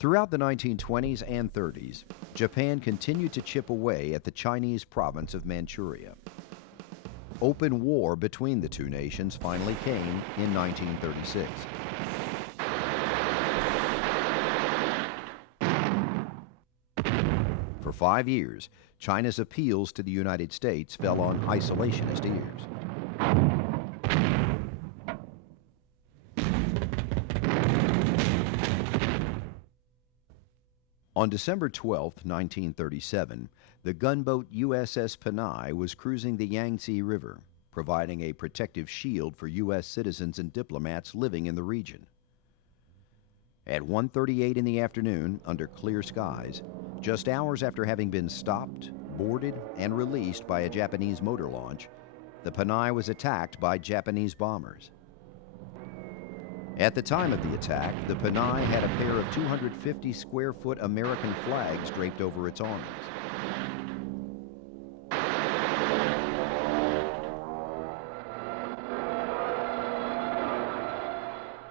Throughout the 1920s and 30s, Japan continued to chip away at the Chinese province of Manchuria. Open war between the two nations finally came in 1936. For 5 years, China's appeals to the United States fell on isolationist ears. On December 12, 1937, the gunboat USS Panay was cruising the Yangtze River, providing a protective shield for U.S. citizens and diplomats living in the region. At 1:38 in the afternoon, under clear skies, just hours after having been stopped, boarded, and released by a Japanese motor launch, the Panay was attacked by Japanese bombers. At the time of the attack, the Panay had a pair of 250-square-foot American flags draped over its awnings.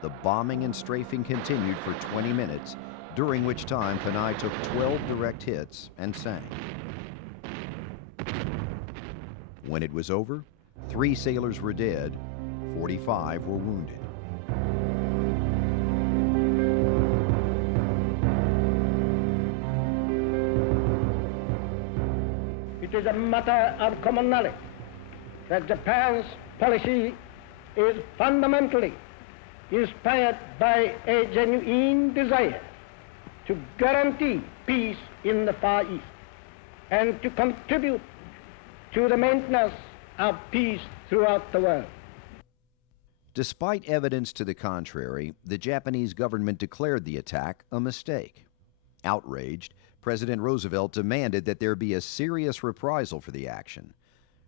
The bombing and strafing continued for 20 minutes, during which time Panay took 12 direct hits and sank. When it was over, 3 sailors were dead, 45 were wounded. It is a matter of common knowledge that Japan's policy is fundamentally inspired by a genuine desire to guarantee peace in the Far East and to contribute to the maintenance of peace throughout the world. Despite evidence to the contrary, the Japanese government declared the attack a mistake. Outraged, President Roosevelt demanded that there be a serious reprisal for the action.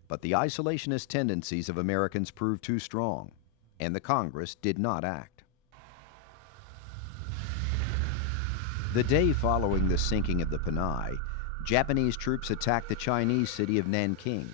But the isolationist tendencies of Americans proved too strong, and the Congress did not act. The day following the sinking of the Panay, Japanese troops attacked the Chinese city of Nanking.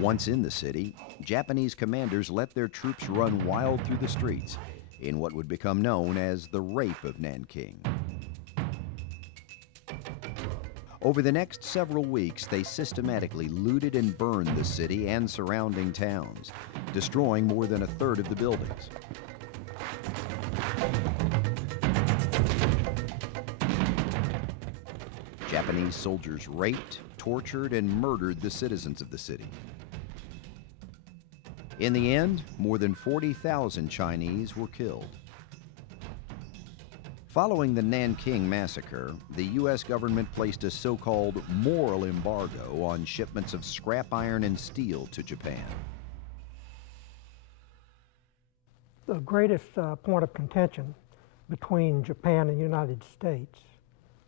Once in the city, Japanese commanders let their troops run wild through the streets in what would become known as the Rape of Nanking. Over the next several weeks, they systematically looted and burned the city and surrounding towns, destroying more than a third of the buildings. Japanese soldiers raped, tortured, and murdered the citizens of the city. In the end, more than 40,000 Chinese were killed. Following the Nanking massacre, the U.S. government placed a so-called moral embargo on shipments of scrap iron and steel to Japan. The greatest point of contention between Japan and the United States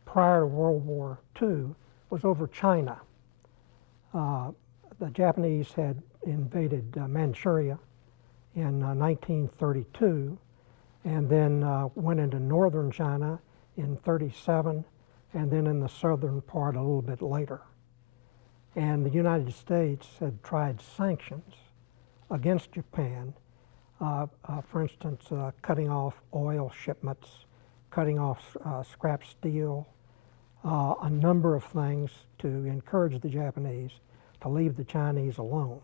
prior to World War II was over China. The Japanese had invaded Manchuria in 1932 and then went into northern China in 1937 and then in the southern part a little bit later. And the United States had tried sanctions against Japan, for instance, cutting off oil shipments, cutting off scrap steel, a number of things to encourage the Japanese to leave the Chinese alone.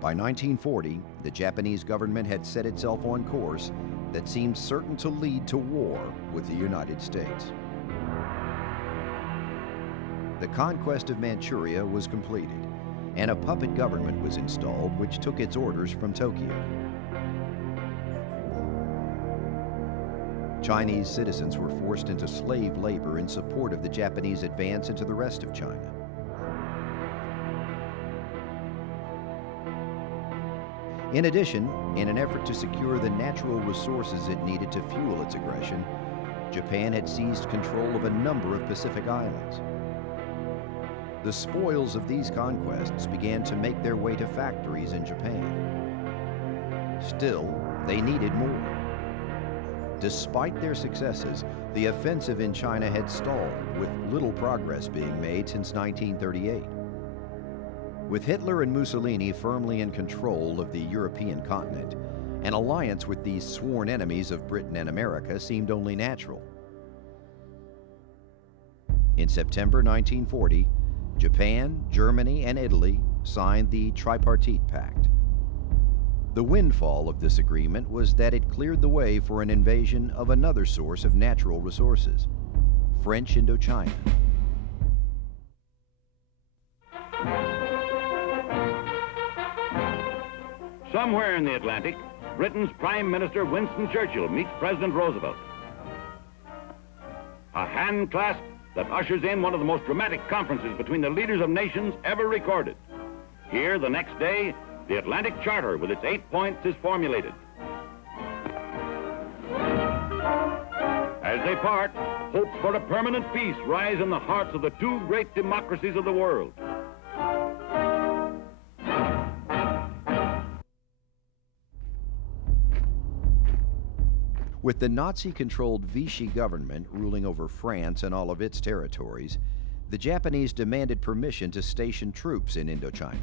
By 1940, the Japanese government had set itself on course that seemed certain to lead to war with the United States. The conquest of Manchuria was completed, and a puppet government was installed which took its orders from Tokyo. Chinese citizens were forced into slave labor in support of the Japanese advance into the rest of China. In addition, in an effort to secure the natural resources it needed to fuel its aggression, Japan had seized control of a number of Pacific islands. The spoils of these conquests began to make their way to factories in Japan. Still, they needed more. Despite their successes, the offensive in China had stalled, with little progress being made since 1938. With Hitler and Mussolini firmly in control of the European continent, an alliance with these sworn enemies of Britain and America seemed only natural. In September 1940, Japan, Germany, and Italy signed the Tripartite Pact. The windfall of this agreement was that it cleared the way for an invasion of another source of natural resources, French Indochina. Somewhere in the Atlantic, Britain's Prime Minister Winston Churchill meets President Roosevelt. A hand clasp that ushers in one of the most dramatic conferences between the leaders of nations ever recorded. Here, the next day, the Atlantic Charter with its 8 points is formulated. As they part, hopes for a permanent peace rise in the hearts of the two great democracies of the world. With the Nazi-controlled Vichy government ruling over France and all of its territories, the Japanese demanded permission to station troops in Indochina.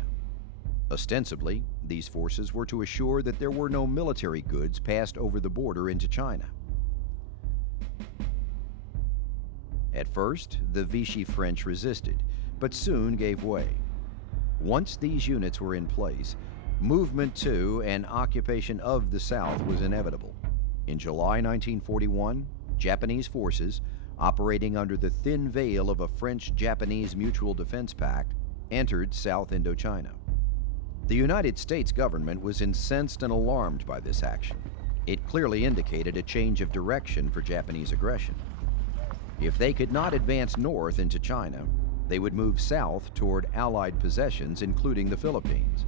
Ostensibly, these forces were to assure that there were no military goods passed over the border into China. At first, the Vichy French resisted, but soon gave way. Once these units were in place, movement to and occupation of the South was inevitable. In July 1941, Japanese forces, operating under the thin veil of a French-Japanese Mutual Defense Pact, entered South Indochina. The United States government was incensed and alarmed by this action. It clearly indicated a change of direction for Japanese aggression. If they could not advance north into China, they would move south toward Allied possessions, including the Philippines.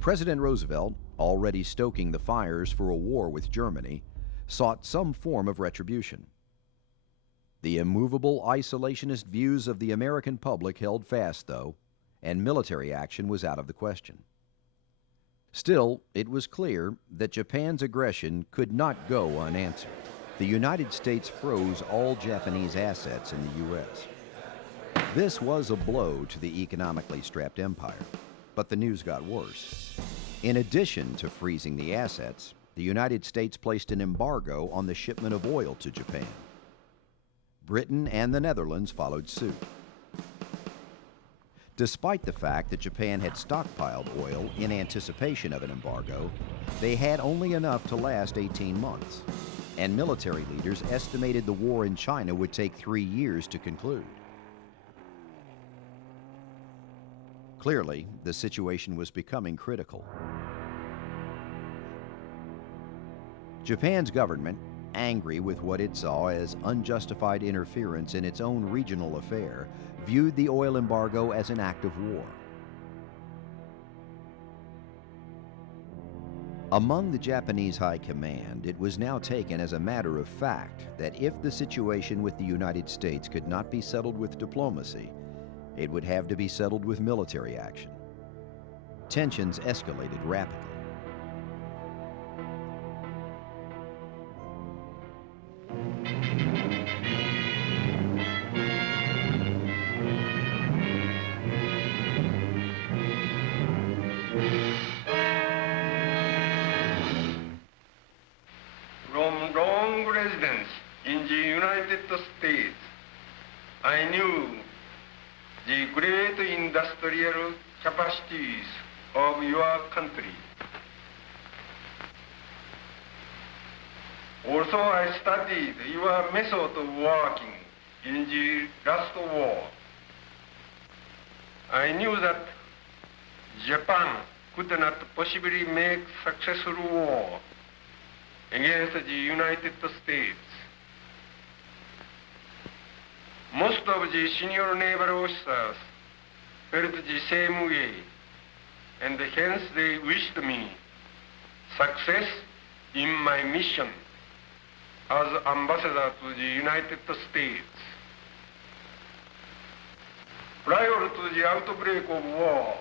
President Roosevelt, already stoking the fires for a war with Germany, sought some form of retribution. The immovable isolationist views of the American public held fast, though, and military action was out of the question. Still, it was clear that Japan's aggression could not go unanswered. The United States froze all Japanese assets in the U.S. This was a blow to the economically strapped empire, but the news got worse. In addition to freezing the assets, the United States placed an embargo on the shipment of oil to Japan. Britain and the Netherlands followed suit. Despite the fact that Japan had stockpiled oil in anticipation of an embargo, they had only enough to last 18 months, and military leaders estimated the war in China would take 3 years to conclude. Clearly, the situation was becoming critical. Japan's government, angry with what it saw as unjustified interference in its own regional affair, viewed the oil embargo as an act of war. Among the Japanese high command, it was now taken as a matter of fact that if the situation with the United States could not be settled with diplomacy, it would have to be settled with military action. Tensions escalated rapidly. From long residence in the United States, I knew the great industrial capacities of your country. Also, I studied your method of working in the last war. I knew that Japan could not possibly make successful war against the United States. Most of the senior naval officers felt the same way, and hence they wished me success in my mission. as ambassador to the United States. Prior to the outbreak of war,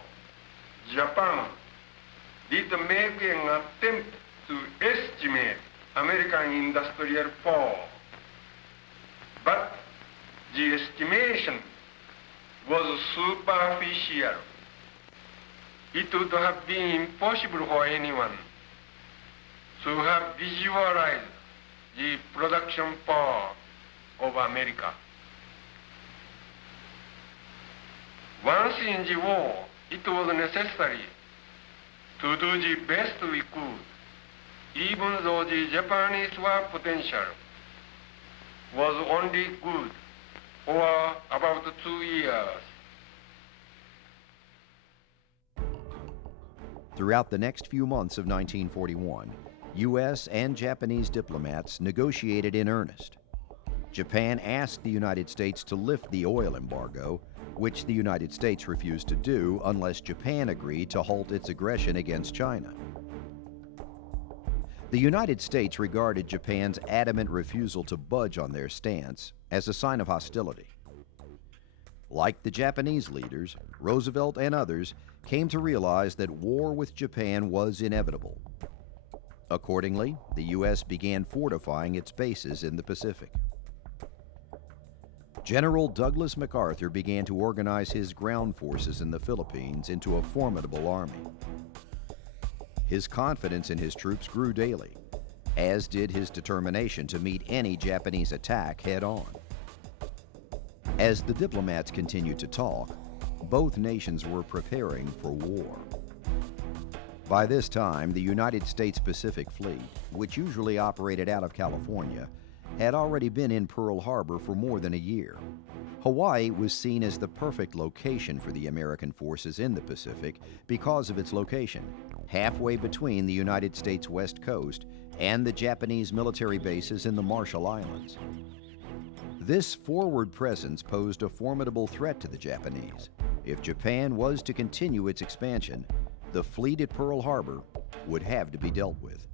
Japan did make an attempt to estimate American industrial power, but the estimation was superficial. It would have been impossible for anyone to have visualized the production power of America. Once in the war, it was necessary to do the best we could, even though the Japanese war potential was only good for about 2 years. Throughout the next few months of 1941, U.S. and Japanese diplomats negotiated in earnest. Japan asked the United States to lift the oil embargo, which the United States refused to do unless Japan agreed to halt its aggression against China. The United States regarded Japan's adamant refusal to budge on their stance as a sign of hostility. Like the Japanese leaders, Roosevelt and others came to realize that war with Japan was inevitable. Accordingly, the U.S. began fortifying its bases in the Pacific. General Douglas MacArthur began to organize his ground forces in the Philippines into a formidable army. His confidence in his troops grew daily, as did his determination to meet any Japanese attack head-on. As the diplomats continued to talk, both nations were preparing for war. By this time, the United States Pacific Fleet, which usually operated out of California, had already been in Pearl Harbor for more than a year. Hawaii was seen as the perfect location for the American forces in the Pacific because of its location, halfway between the United States West Coast and the Japanese military bases in the Marshall Islands. This forward presence posed a formidable threat to the Japanese. If Japan was to continue its expansion, the fleet at Pearl Harbor would have to be dealt with.